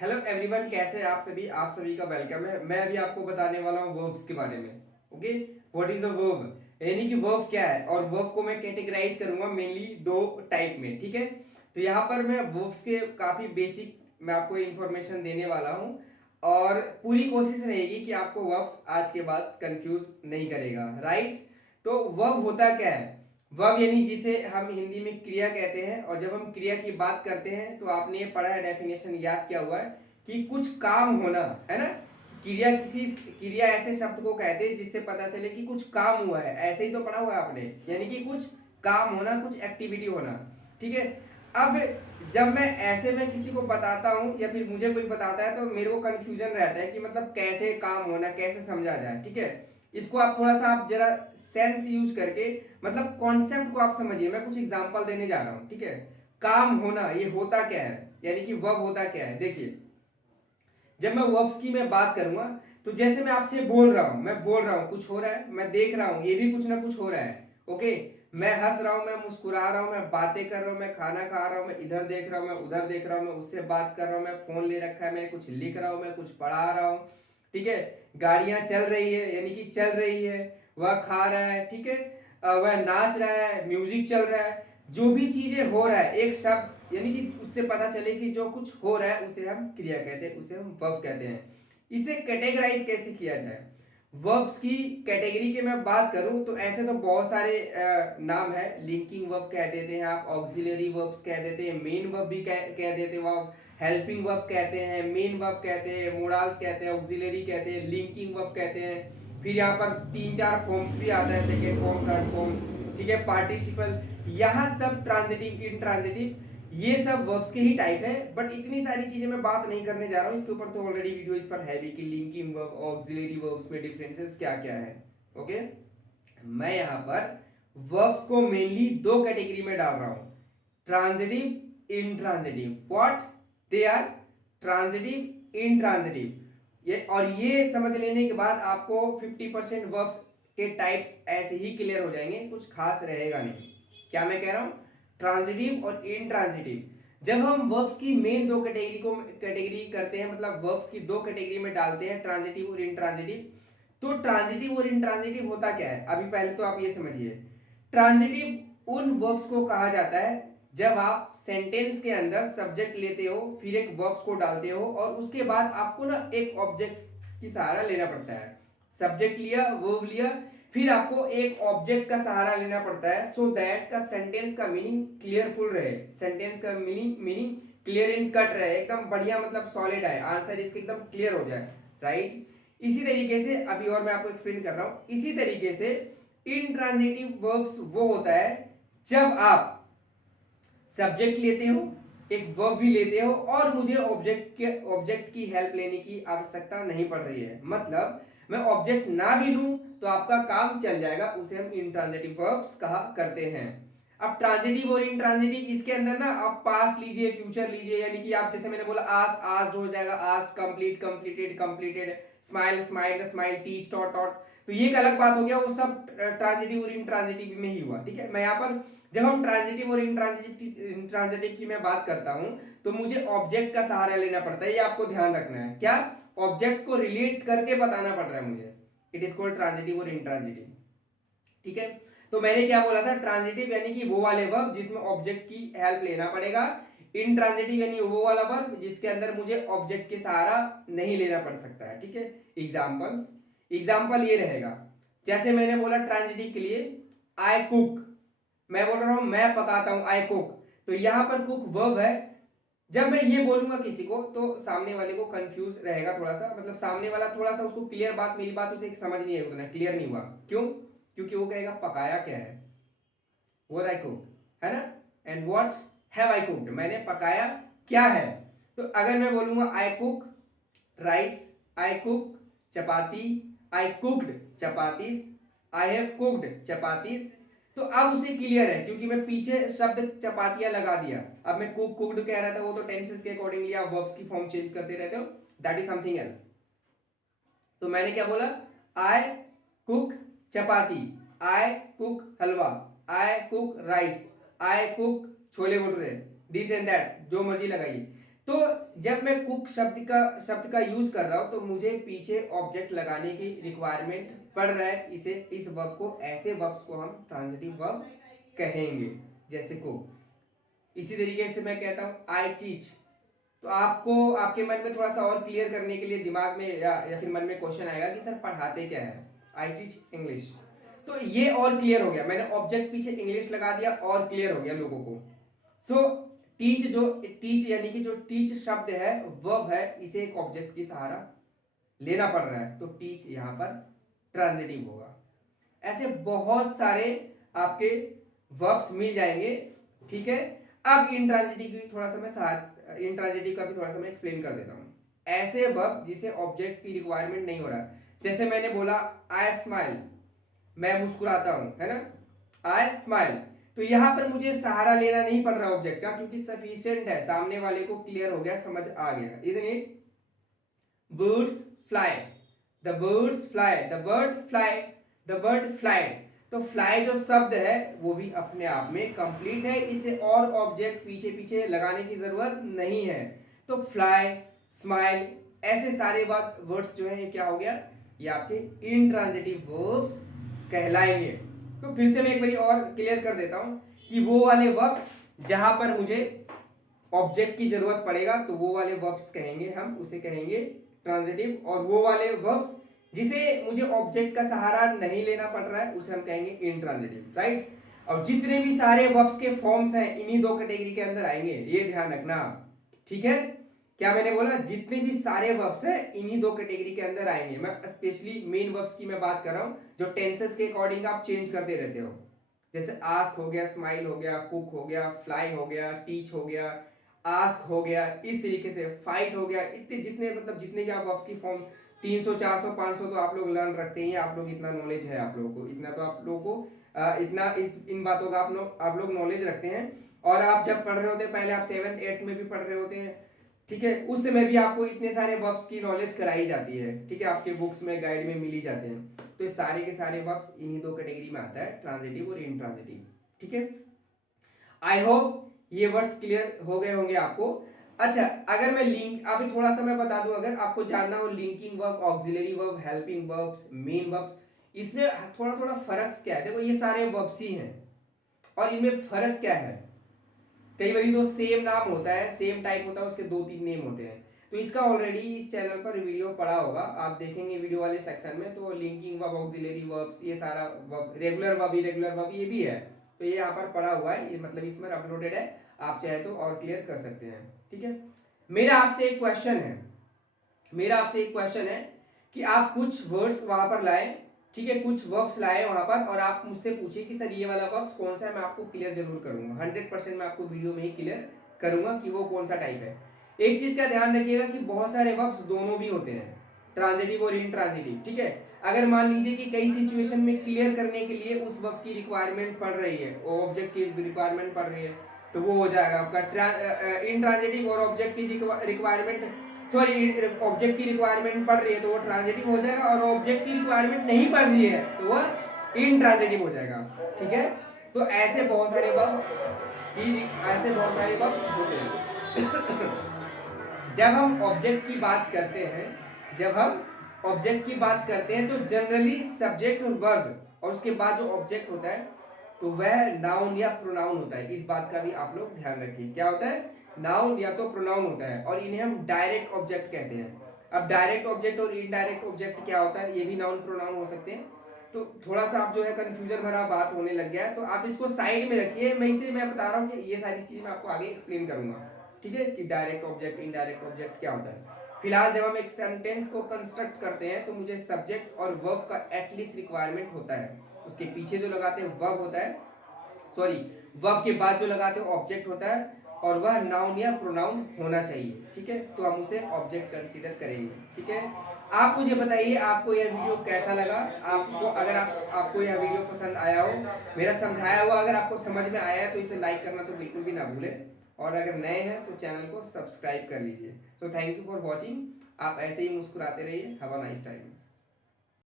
Hello everyone, कैसे हैं आप सभी का वेलकम है। मैं अभी आपको बताने वाला हूँ वर्ब्स के बारे में। Okay, what is a verb, यानी कि वर्ब क्या है। और वर्ब को मैं कैटेगराइज करूंगा मेनली दो टाइप में, ठीक है। तो यहाँ पर मैं वर्ब्स के काफी बेसिक मैं आपको इन्फॉर्मेशन देने वाला हूँ, और पूरी कोशिश रहेगी कि आपको वर्ब्स आज के बाद कंफ्यूज नहीं करेगा, राइट। तो वर्ब होता क्या है। वर्ब यानी जिसे हम हिंदी में क्रिया कहते हैं, और जब हम क्रिया की बात करते हैं तो आपने ये पढ़ा है, डेफिनेशन याद किया हुआ है कि कुछ काम होना, है ना। क्रिया ऐसे शब्द को कहते हैं जिससे पता चले कि कुछ काम हुआ है, ऐसे ही तो पढ़ा हुआ है आपने, यानी कि कुछ काम होना, कुछ एक्टिविटी होना, ठीक है। अब जब मैं ऐसे में किसी को बताता हूँ या फिर मुझे कोई बताता है तो मेरे को कंफ्यूजन रहता है कि मतलब कैसे काम होना, कैसे समझा जाए, ठीक है। इसको आप थोड़ा सा आप जरा सेंस यूज करके मतलब कॉन्सेप्ट को आप समझिए। मैं कुछ एग्जांपल देने जा रहा हूं, ठीक है। काम होना ये होता क्या है, यानी कि वर्ब होता क्या है। देखिए, जब मैं वर्ब्स की मैं बात करूंगा तो जैसे मैं आपसे बोल रहा हूं कुछ हो रहा है, मैं देख रहा हूं ये भी कुछ ना कुछ हो रहा है। ओके, मैं हंस रहा हूं, मैं मुस्कुरा रहा हूं, मैं बातें कर रहा हूं, मैं खाना खा रहा हूं, मैं इधर देख रहा हूं, मैं उधर देख रहा हूं, मैं उससे बात कर रहा हूं, मैं फोन ले रखा है, मैं कुछ लिख रहा हूं, मैं कुछ पढ़ा रहा हूं, ठीक है। गाड़ियां चल रही है यानी कि चल रही है, वह खा रहा है, ठीक है। वह नाच रहा है, म्यूजिक चल रहा है। जो भी चीजें हो रहा है एक शब्द, यानी कि उससे पता चले कि जो कुछ हो रहा है उसे हम क्रिया कहते हैं, उसे हम वर्ब कहते हैं। इसे कैटेगराइज कैसे किया जाए। वर्ब्स की कैटेगरी की मैं बात करूं तो ऐसे तो बहुत सारे नाम है। लिंकिंग वर्ब कह देते हैं आप, ऑक्सिलरी वर्ब्स कह देते हैं, मेन वर्ब भी कह देते हैं आप, हेल्पिंग वर्ब कहते हैं, मेन वर्ब कहते हैं, मोडाल्स कहते हैं, ऑक्सिलरी कहते हैं, लिंकिंग वर्ब कहते हैं। फिर यहाँ पर तीन चार फॉर्म्स भी आता है, सेकेंड फॉर्म, थर्ड फॉर्म, ठीक है, पार्टिसिपल। यहाँ सब ट्रांजिटिव, इंट्रांजिटिव, ये सब वर्ब्स के ही टाइप है। बट इतनी सारी चीजें मैं बात नहीं करने जा रहा हूँ, इसके ऊपर तो ऑलरेडी वीडियो इस पर है भी कि लिंकिंग वर्ब, ऑक्सिलरी वर्ब्स में डिफरेंसेस क्या क्या है। ओके, मैं यहाँ पर वर्ब्स को मेनली दो कैटेगरी में डाल रहा हूँ, transitive, intransitive. What they are, transitive, intransitive. ये और ये समझ लेने के बाद आपको 50% वर्ब्स के टाइप्स ऐसे ही क्लियर हो जाएंगे, कुछ खास रहेगा नहीं। क्या मैं कह रहा हूं, ट्रांजिटिव और इनट्रांजिटिव। जब हम वर्ब्स की मेन दो कैटेगरी करते हैं, मतलब वर्ब्स की दो कैटेगरी में डालते हैं, ट्रांजिटिव और इनट्रांजिटिव, तो ट्रांजिटिव और इनट्रांजिटिव होता क्या है। अभी पहले तो आप ये समझिए, ट्रांजिटिव उन वर्ब्स को कहा जाता है जब आप सेंटेंस के अंदर सब्जेक्ट लेते हो, फिर एक वर्ब्स को डालते हो, और उसके बाद आपको ना एक ऑब्जेक्ट की सहारा लेना पड़ता है। सब्जेक्ट लिया, वर्ब लिया, फिर आपको एक ऑब्जेक्ट का सहारा लेना पड़ता है, सो दैट का सेंटेंस का मीनिंग क्लियरफुल रहे, सेंटेंस का मीनिंग क्लियर एंड कट रहे, एकदम बढ़िया, मतलब सॉलिड आए, आंसर इसके एकदम क्लियर हो जाए, राइट। इसी तरीके से अभी और मैं आपको एक्सप्लेन कर रहा हूं, इसी तरीके से इनट्रांजिटिव वर्ब्स वो होता है जब आप सब्जेक्ट लेते हो, एक वर्ब भी लेते हो, और मुझे ऑब्जेक्ट की हेल्प लेने की आवश्यकता नहीं पड़ रही है। मतलब मैं ऑब्जेक्ट ना भी लूं तो आपका काम चल जाएगा, उसे हम इंट्रांजिटिव वर्ब्स कहा करते हैं। अब ट्रांजिटिव और इंट्रांजिटिव, इसके अंदर ना आप पास्ट लीजिए, फ्यूचर लीजिए, यानी कि आप जैसे मैंने बोला आज, आज हो जाएगा आज, complete, completed, completed, smile, smile, smile, teach, taught, taught. तो ये एक अलग बात हो गया, वो सब ट्रांजिटिव और इंट्रांजिटिव में ही हुआ, ठीक है। मैं यहाँ पर जब हम ट्रांजिटिव और इंट्रांजिटिव की मैं बात करता हूं तो मुझे ऑब्जेक्ट का सहारा लेना पड़ता है, ये आपको ध्यान रखना है। क्या, ऑब्जेक्ट को रिलेट करके बताना पड़ रहा है मुझे, इट इज कॉल्ड ट्रांजिटिव और इंट्रांजिटिव, ठीक है। तो मैंने क्या बोला था, ट्रांजिटिव यानी कि वो वाले वर्ब जिसमें ऑब्जेक्ट की हेल्प लेना पड़ेगा, इंट्रांजिटिव यानी वो वाला वर्ब जिसके अंदर मुझे ऑब्जेक्ट के सहारा नहीं लेना पड़ सकता है, ठीक है। एग्जाम्पल ये रहेगा, जैसे मैंने बोला ट्रांजिटिव के लिए, आई कुक, मैं बोल रहा हूं मैं पकाता हूं, आई कुक। तो यहां पर कुक वर्ब है। जब मैं ये बोलूंगा किसी को तो सामने वाले को कंफ्यूज रहेगा थोड़ा सा, मतलब सामने वाला थोड़ा सा उसको क्लियर बात, मेरी बात उसे समझ नहीं है, उतना क्लियर नहीं हुआ। क्यों, क्योंकि वो कहेगा पकाया क्या है, व्हाट आई कुक, है ना। And what have I cooked, मैंने पकाया क्या है। तो अगर मैं बोलूंगा I cook rice, I cook chapati, I cooked chapatis, I have cooked chapatis, तो अब उसे क्लियर है क्योंकि मैं पीछे शब्द चपातियां लगा दिया। अब मैं कुक, कुक्ड कह रहा था, वो तो टेंसेस के अकॉर्डिंगली आप वर्ब्स की फॉर्म चेंज करते रहते हो, दैट इज समथिंग एल्स। तो मैंने क्या बोला, I cook chapati, I cook halwa, I cook rice, I cook chole bhature, this and that, जो मर्जी लगाइए। तो जब मैं कुक शब्द का यूज कर रहा हूं तो मुझे पीछे ऑब्जेक्ट लगाने की रिक्वायरमेंट पड़ रहा है। इसे इस वर्ब को, ऐसे वर्ब्स को हम ट्रांजिटिव वर्ब कहेंगे, जैसे कुक। इसी तरीके से मैं कहता हूं आई टीच, तो आपको आपके मन में थोड़ा सा और क्लियर करने के लिए दिमाग में या फिर मन में क्वेश्चन आएगा कि सर पढ़ाते क्या है। आई टीच इंग्लिश, तो ये और क्लियर हो गया, मैंने ऑब्जेक्ट पीछे इंग्लिश लगा दिया और क्लियर हो गया लोगों को। सो टीच, जो टीच यानी कि जो टीच शब्द है वर्ब है, इसे एक ऑब्जेक्ट की सहारा लेना पड़ रहा है, तो टीच यहां पर ट्रांजिटिव होगा। ऐसे बहुत सारे आपके वर्ब्स मिल जाएंगे, ठीक है। अब इंट्रांजिटिव की थोड़ा सा मैं साथ इंट्रांजिटिव का भी थोड़ा सा मैं एक्सप्लेन कर देता हूं। ऐसे वर्ब जिसे ऑब्जेक्ट की रिक्वायरमेंट नहीं हो रहा, जैसे मैंने बोला आई स्माइल, मैं मुस्कुराता हूं, है ना, आई स्माइल, तो यहां पर मुझे सहारा लेना नहीं पड़ रहा ऑब्जेक्ट का, क्योंकि सफिशिएंट है, सामने वाले को क्लियर हो गया, समझ आ गया, isn't it. birds fly, the birds fly, the bird fly, the bird flied, तो फ्लाई जो शब्द है वो भी अपने आप में कंप्लीट है, इसे और ऑब्जेक्ट पीछे पीछे लगाने की जरूरत नहीं है। तो फ्लाई, स्माइल, ऐसे सारे वर्ड्स जो है ये क्या हो गया, ये आपके इंट्रांजिटिव वर्ब्स कहलाएंगे। तो फिर से मैं एक बार और क्लियर कर देता हूं कि वो वाले वर्ब जहां पर मुझे ऑब्जेक्ट की जरूरत पड़ेगा तो वो वाले वर्ब्स कहेंगे, हम उसे कहेंगे ट्रांजिटिव, और वो वाले वर्ब्स जिसे मुझे ऑब्जेक्ट का सहारा नहीं लेना पड़ रहा है उसे हम कहेंगे इंट्रांजिटिव, राइट। और जितने भी सारे वर्ब्स के फॉर्म्स हैं इन्हीं दो कैटेगरी के अंदर आएंगे, ये ध्यान रखना, ठीक है। क्या मैंने बोला, जितने भी सारे वर्ब्स हैं इन्हीं दो कैटेगरी के अंदर आएंगे। मैं स्पेशली मेन वर्ब्स की मैं बात कर रहा हूं, जो टेंसेस के अकॉर्डिंग आप चेंज करते रहते हो, जैसे आस्क हो गया, स्माइल हो गया, कुक हो गया, फ्लाई हो गया, टीच हो गया, आस्क हो गया, इस तरीके से फाइट हो गया, इतने जितने मतलब जितने भी आप वर्ब्स की फॉर्म 300 400 500 तो आप लोग लर्न रखते हैं, आप लोग इतना नॉलेज है, आप लोगों को इतना तो आप लोगों को इतना इन बातों का आप लोग नॉलेज रखते हैं। और आप जब पढ़ रहे होते हैं, पहले आप 7 8 में भी पढ़ रहे होते हैं, ठीक है, उस समय भी आपको इतने सारे वर्ब्स की नॉलेज कराई जाती है, ठीक है, आपके बुक्स में गाइड में मिल ही जाते हैं। तो ये सारे के सारे वर्ब्स इन्हीं दो कैटेगरी में आता है, ट्रांजिटिव और इंट्रांजिटिव, ठीक है। आई होप ये वर्ड्स क्लियर हो गए होंगे आपको। अच्छा, अगर मैं लिंक अभी थोड़ा सा मैं बता दूं, अगर आपको जानना हो linking verb, auxiliary verb, helping verbs, main verbs, इसमें थोड़ा थोड़ा फर्क क्या है। देखो ये सारे वर्ब्स ही हैं और इनमें फर्क क्या है, कई बार तो सेम नाम होता है, सेम टाइप होता है, उसके 2 3 नेम होते हैं। तो इसका ऑलरेडी इस चैनल पर वीडियो पड़ा होगा, आप देखेंगे वीडियो वाले सेक्शन में, तो लिंकिंग वर्ब, ऑक्सिलरी वर्ब्स, ये सारा verb, regular verb, irregular verb, ये भी है, तो ये यहाँ पर पड़ा हुआ है, ये मतलब इसमें अपलोडेड है, आप चाहे तो और क्लियर कर सकते हैं, ठीक है। मेरा आपसे एक क्वेश्चन है, मेरा आपसे एक क्वेश्चन है कि आप कुछ वर्ड्स वहां पर लाए, ठीक है, कुछ वर्ब्स लाए वहां पर, और आप मुझसे पूछे कि सर ये वाला वर्ब्स कौन सा है, मैं आपको क्लियर जरूर करूंगा, 100% मैं आपको वीडियो में ही क्लियर करूंगा कि वो कौन सा टाइप है। एक चीज का ध्यान रखिएगा कि बहुत सारे वर्ब्स दोनों भी होते हैं, ट्रांजिटिव और इंट्रांजिटिव, ठीक है। अगर मान लीजिए कि कई सिचुएशन में क्लियर करने के लिए उस वर्ब की रिक्वायरमेंट पड़ रही है, ऑब्जेक्ट की रिक्वायरमेंट पड़ रही है, तो वो हो जाएगा आपका इंट्रांजिटिव, और ऑब्जेक्ट की रिक्वायरमेंट, सॉरी, ऑब्जेक्ट की रिक्वायरमेंट पड़ रही है तो वो ट्रांजिटिव हो जाएगा, और ऑब्जेक्ट की रिक्वायरमेंट नहीं पड़ रही है तो वो इंट्रांजिटिव हो जाएगा, ठीक है। तो ऐसे बहुत सारे वर्ब्स होते हैं। जब हम ऑब्जेक्ट की बात करते हैं, जब हम ऑब्जेक्ट की बात करते हैं तो जनरली सब्जेक्ट और वर्ब और उसके बाद जो ऑब्जेक्ट होता है तो वह नाउन या प्रोनाउन होता है। इस बात का भी आप लोग ध्यान रखिए, क्या होता है, नाउन या तो प्रोनाउन होता है, और इन्हें हम डायरेक्ट ऑब्जेक्ट कहते हैं। अब डायरेक्ट ऑब्जेक्ट और इनडायरेक्ट ऑब्जेक्ट क्या होता है, ये भी नाउन प्रोनाउन हो सकते हैं। तो थोड़ा सा आप जो है कंफ्यूजन भरा बात होने लग गया है, तो आप इसको साइड में रखिए, मैं बता रहा हूँ कि ये सारी चीजें मैं आपको आगे एक्सप्लेन करूंगा, ठीक है, कि डायरेक्ट ऑब्जेक्ट, इनडायरेक्ट ऑब्जेक्ट क्या होता है। फिलहाल जब हम एक सेंटेंस को कंस्ट्रक्ट करते हैं तो मुझे सब्जेक्ट और वर्ब का एटलीस्ट रिक्वायरमेंट होता है, उसके पीछे जो लगाते हैं वर्ब होता है, सॉरी, वर्ब के बाद जो लगाते हो ऑब्जेक्ट होता है, और वह नाउन या प्रोनाउन होना चाहिए, ठीक है, तो हम उसे ऑब्जेक्ट कंसीडर करेंगे, ठीक है। आप मुझे बताइए आपको यह वीडियो कैसा लगा, आपको अगर आपको यह वीडियो पसंद आया हो, मेरा समझाया हुआ अगर आपको समझ में आया है तो इसे लाइक करना तो बिल्कुल भी ना भूलें, और अगर नए हैं तो चैनल को सब्सक्राइब कर लीजिए। So thank you for watching, आप ऐसे ही मुस्कुराते रहिए, हैव अ नाइस टाइम।